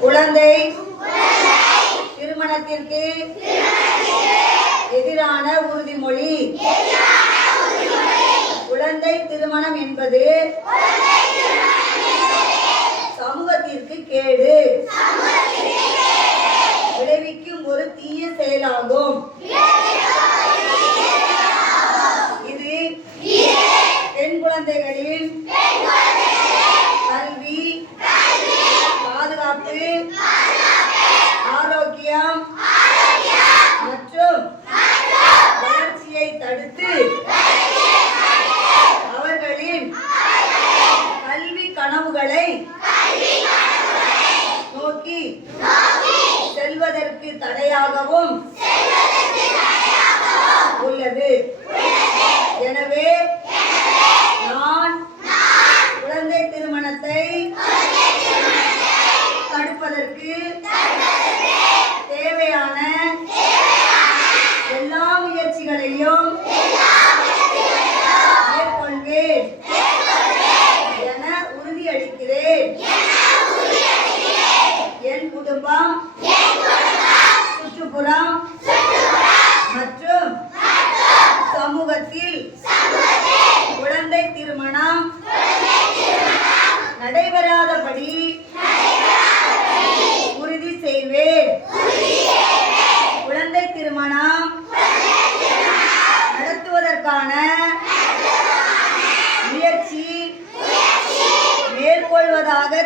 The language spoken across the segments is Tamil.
குழந்தை. திருமணத்திற்கு எதிரான உறுதிமொழி. குழந்தை திருமணம் என்பது சமூகத்திற்கு கேடு. தடுத்து அவர்களின் கல்வி கனவுகளை நோக்கி செல்வதற்கு தடையாகவும் உள்ளது. எனவே நான் குழந்தை திருமணத்தை தடுப்பதற்கு உறுதியளிக்கிறேன் என் குடும்பம் சுற்றுப்புறம் மற்றும் சமூகத்தில் குழந்தை திருமணம் நடைபெறாதபடி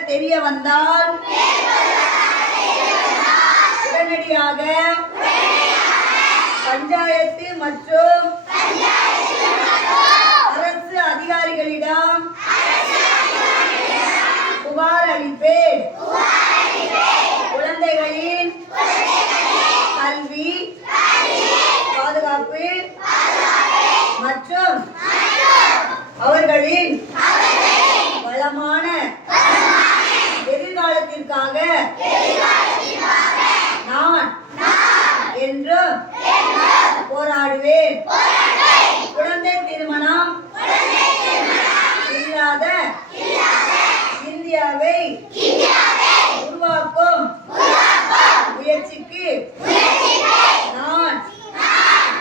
தெரிய வந்தால் உடனடியாக பஞ்சாயத்து மற்றும் அரசு அதிகாரிகளிடம் புகார் அளிப்பேன். குழந்தைகளின் கல்வி பாதுகாப்பு மற்றும் அவர்களின் போராடுவேன் குழந்தை திருமணம் இல்லாத இந்தியாவை உருவாக்கும் முயற்சிக்கு நான்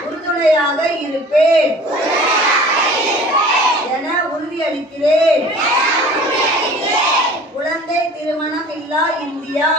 உறுதுணையாக இருப்பேன் என உறுதியளிக்கிறேன். குழந்தை திருமணம் இல்லா இந்தியா.